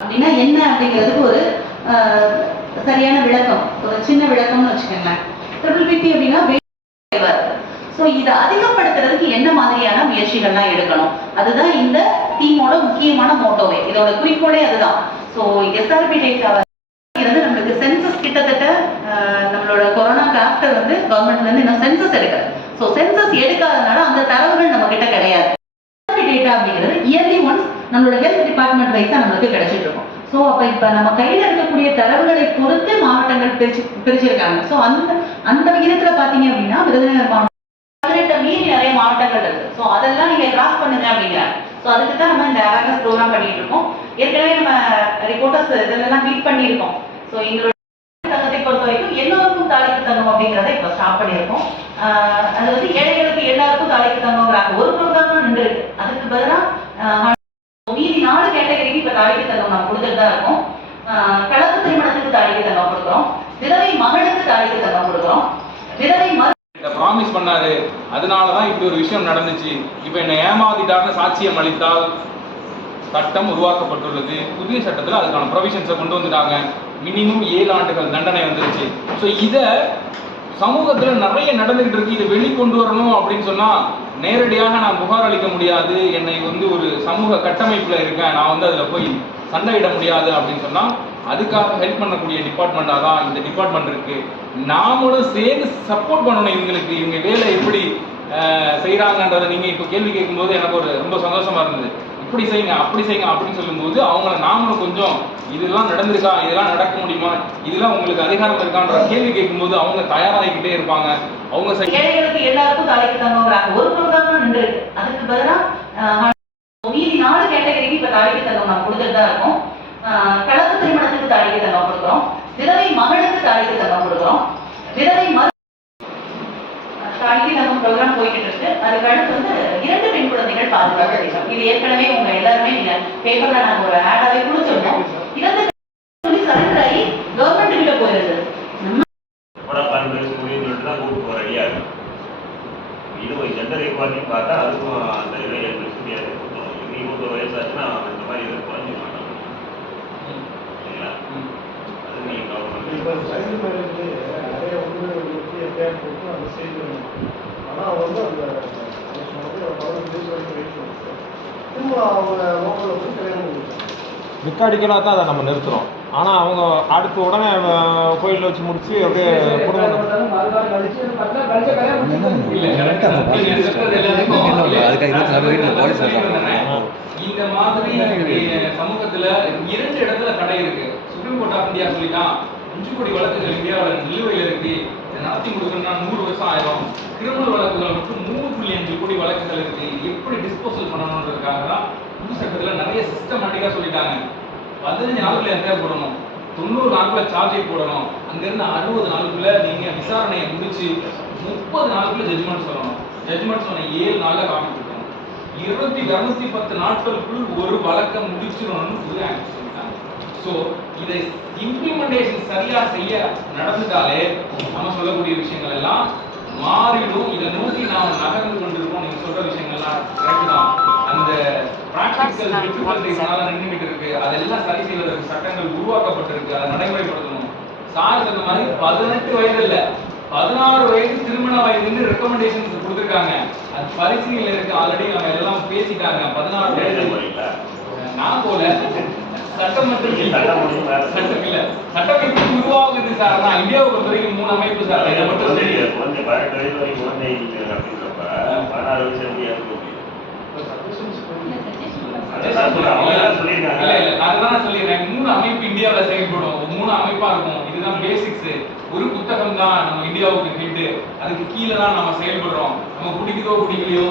அப்படின்னா என்ன அப்படிங்கிறதுக்கு ஒரு சரியான விளக்கம். ஒரு சின்ன விளக்கம்னு வச்சுக்கோங்களேன். ட்ரிபிள் பிடி அப்படின்னா ஸோ இதை அதிகப்படுத்துறதுக்கு என்ன மாதிரியான முயற்சிகள்லாம் எடுக்கணும்? அதுதான் இந்த டீமோட முக்கியமான மோட்டோவே இதோட குறிக்கோளே அதுதான். ஸோ எஸ்ஆர்பி டேட்டாவை நம்மளுக்கு சென்சஸ் கிட்டத்தட்ட ஆஹ், நம்மளோட கொரோனாக்கு ஆஃப்டர் வந்து கவர்மெண்ட்ல இருந்து இன்னும் சென்சஸ் எடுக்கல. ஸோ சென்சஸ் எடுக்காதனால அந்த தரவுகள் நம்ம கிட்ட கிடையாது. டேட்டா அப்படிங்கிறது இயர்லி ஒன்ஸ் நம்மளோட ஹெல்த் டிபார்ட்மெண்ட் வைஸ் தான் நம்மளுக்கு கிடைச்சிட்டு இருக்கும். ஸோ அப்போ இப்போ நம்ம கையில் இருக்கக்கூடிய தரவுகளை பொறுத்து மாவட்டங்கள் பிரிச்சு பிரிச்சிருக்காங்க. ஸோ அந்த அந்த விகிதத்தில் பார்த்தீங்க அப்படின்னா விருதுநகர் மாவட்டம் பதினெட்டை மீறி நிறைய மாவட்டங்கள் இருக்கு. ஸோ அதெல்லாம் நீங்க கிராஸ் பண்ணுங்க அப்படிங்கிறாங்க. ஸோ அதுக்கு தான் நம்ம இந்த அவேர்னஸ் ப்ரோக்ராம் பண்ணிட்டு இருக்கோம். ஏற்கனவே நம்ம ரிப்போர்ட்டர்ஸ் இதெல்லாம் மீட் பண்ணியிருக்கோம். ஸோ எங்களோட தங்கத்தை பொறுத்த வரைக்கும் எல்லோருக்கும் தாலிக்கு தங்கம் அப்படிங்கிறத இப்போ ஸ்டாப் பண்ணியிருக்கோம். ஆஹ் அது வந்து ஏழைகளுக்கு எல்லாருக்கும் தாலிக்கு தங்கம்ங்கிறாங்க. ஒரு ப்ரோக்ராம் தான் நின்று இருக்கு. அதுக்கு பதிலாக மீதி நாலு கேட்டகரிக்கு இப்போ தாலிக்கு தங்கம் நம்ம கொடுத்துட்டு தான் இருக்கோம் ஆஹ் கலப்பு திருமணத்துக்கு தாலிக்கு தங்கம் கொடுக்குறோம். விதவை மகளுக்கு தாலிக்கு தங்கம் கொடுக்குறோம். விதவை மறு ப்ராமிஸ் பண்ணாரு. அதனாலதான் இப்படி ஒரு விஷயம் நடந்துச்சு. இப்ப என்னை ஏமாத்திட்டார்னு சாட்சியம் அளித்தால் சட்டம் உருவாக்கப்பட்டுள்ளது. புதிய சட்டத்தில் அதுக்கான ப்ரொவிஷன்ஸை கொண்டு வந்துட்டாங்க. மினிமம் ஏழு ஆண்டுகள் தண்டனை வந்துருச்சு. ஸோ இதை சமூகத்தில் நிறைய நடந்துகிட்டு இருக்கு. இதை வெளிக்கொண்டு வரணும் அப்படின்னு சொன்னால் நேரடியாக நான் புகார் அளிக்க முடியாது. என்னை வந்து ஒரு சமூக கட்டமைப்பில் இருக்கேன். நான் வந்து அதில் போய் சண்டையிட முடியாது அப்படின்னு சொன்னால் அதுக்காக ஹெல்ப் பண்ணக்கூடிய டிபார்ட்மெண்ட்டாக தான் இந்த டிபார்ட்மெண்ட் இருக்கு. நாமளும் சேர்ந்து சப்போர்ட் பண்ணணும் இவங்களுக்கு. இவங்க வேலை எப்படி செய்கிறாங்கன்றதை நீங்கள் நீங்க இப்போ கேள்வி கேட்கும்போது எனக்கு ஒரு ரொம்ப சந்தோஷமா இருந்தது. இப்படி செய்யுங்க அப்படி செய்யுங்க அப்படின்னு சொல்லும்போது அவங்கள நாமளும் கொஞ்சம் இதெல்லாம் நடந்திருக்கா? இதெல்லாம் நடக்க முடியுமா? இதெல்லாம் உங்களுக்கு அதிகாரம் இருக்கான்ற கேள்வி கேட்கும்போது அவங்க தயாராகிக்கிட்டே இருப்பாங்க. அவங்க ஏழைகளுக்கு எல்லாருக்கும் தலைக்கு தங்கம்ங்கிறாங்க ஒரு ப்ரோக்ராம் நின்று அதுக்கு பதிலாக மீதி நாலு கேட்டகரிக்கு இப்ப தாலிக்கு தங்கம் நம்ம கொடுத்துட்டு தான் இருக்கும். கலப்பு திருமணத்துக்கு தாலிக்கு தங்கம் கொடுக்குறோம். விதவை மகளுக்கு தாலிக்கு தங்கம் கொடுக்குறோம். விதவை மறு தாலிக்கு தங்கம் ப்ரோக்ராம் போய்கிட்டு இருக்கு. அதுக்கு அடுத்து வந்து இரண்டு பெண் குழந்தைகள் பாதுகாப்பு திட்டம். இது ஏற்கனவே உங்க எல்லாருமே நீங்க பேப்பர்ல நாங்க ஒரு ஆடாவே கொடுத்துருக்கோம் இறந்து சொல்லி சரண்டர் ஆகி கவர்மெண்ட் கிட்ட போயிருது. இது ஒரு ஜெண்டர் ஈக்குவாலிட்டி பார்த்தா அதுக்கும் அந்த இதை ஏழு முடியாது இருபத்தொரு வயசு ஆச்சுன்னா இந்த மாதிரி இருக்கும் குறைஞ்சி மாட்டாங்க சரிங்களா அது நீங்கள் இப்போ சைல்டு மேரேஜ் நிறைய வந்து நூற்றி எட்டாயிரம் போட்டு அந்த செய்யணும் ஆனால் வந்து அந்த அவங்க சொன்னது பதினஞ்சு வயசு வரைக்கும் வெயிட் பண்ணுறது திரும்ப அவங்க லோக்கலில் போய் கல்யாணம் பண்ணிட்டாங்க மெக்கானிக்கலாக தான் அதை நம்ம நிறுத்துறோம். ஆனால் அவங்க அடுத்த உடனே கோயிலில் வச்சு முடிச்சு அப்படியே குடும்பம் இந்த மாதிரி சமூகத்துல இரண்டு இடத்துல தடை இருக்கு. சுப்ரீம் கோர்ட் ஆஃப் இந்தியா சொல்லிட்டான். அஞ்சு கோடி வழக்குகள் இந்தியாவில் நிலுவையில் இருக்கு. இதை நடத்தி கொடுக்கணும்னா நூறு வருஷம் ஆயிரும். கிரிமினல் வழக்குகள் மட்டும் மூணு புள்ளி அஞ்சு கோடி வழக்குகள் இருக்கு. எப்படி டிஸ்போசல் பண்ணணுன்றதுக்காக தான் புது சட்டத்தில் நிறைய சிஸ்டமேட்டிக்கா சொல்லிட்டாங்க. பதினஞ்சு நாளுக்குள்ள எந்த போடணும்? தொண்ணூறு நாளுக்குள்ள சார்ஜை போடணும். அங்கிருந்து அறுபது நாளுக்குள்ள நீங்க விசாரணையை முடிச்சு முப்பது நாளுக்குள்ள ஜட்ஜ்மெண்ட் சொல்லணும். ஜட்ஜ்மெண்ட் சொன்ன ஏழு நாளில் காப்பி கொடுக்கணும் இருபத்தி இருநூத்தி பத்து நாட்களுக்குள் ஒரு வழக்கம் முடிச்சிடணும்னு புது ஆக்ட் ஸோ இதை இம்ப்ளிமெண்டேஷன் சரியா செய்ய நடந்துட்டாலே நம்ம சொல்லக்கூடிய விஷயங்கள் எல்லாம் மாறிடும். இதை நோக்கி நாம் நகர்ந்து கொண்டிருக்கோம் நீங்க சொல்ற விஷயங்கள்லாம் கரெக்ட் தான். அந்த பிராக்டிக்கல் டிஃபிகல்டிஸ்னால நின்றுட்டு இருக்கு. அதெல்லாம் சரி செய்வதற்கு சட்டங்கள் உருவாக்கப்பட்டிருக்கு. அதை நடைமுறைப்படுத்தணும். சார் சொன்ன மாதிரி பதினெட்டு வயது இல்ல. பதினாறு வயது திருமண வயதுன்னு ரெக்கமெண்டேஷன்ஸ் கொடுத்துருக்காங்க. அது பரிசீலனையில் இருக்கு. ஆல்ரெடி நம்ம எல்லாம் பேசிட்டாங்க. பதினாறு வயது? நான் போல. சட்டம் வேற. சட்டம் இல்ல. சட்டம் எப்படி உருவாகுது சார் நான் இந்தியாவை பொறுத்த வரைக்கும் மூணு அமைப்பு சார் இதை மட்டும் குழந்தை பதினெட்டு குழந்தை அப்படின்றப்ப பதினாறு வயசு எப்படி சொல்லிடுறேன். மூணு அமைப்பு இந்தியாவுல செயல்படும். ஒரு மூணு அமைப்பா இருக்கும். இதுதான் பேசிக்ஸ் ஒரு புத்தகம் தான் நம்ம இந்தியாவுக்கு ஹெட் அதுக்கு கீழே தான் நம்ம செயல்படுறோம். நம்ம பிடிக்குதோ பிடிக்கலையோ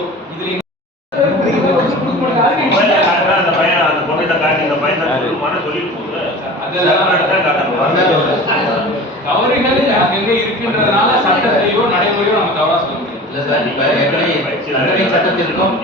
சட்டத்தையோ நடைமுறையோ நம்ம தவறா சொல்ல முடியும் இல்ல சார் இப்ப எப்படி சட்டத்திற்கும்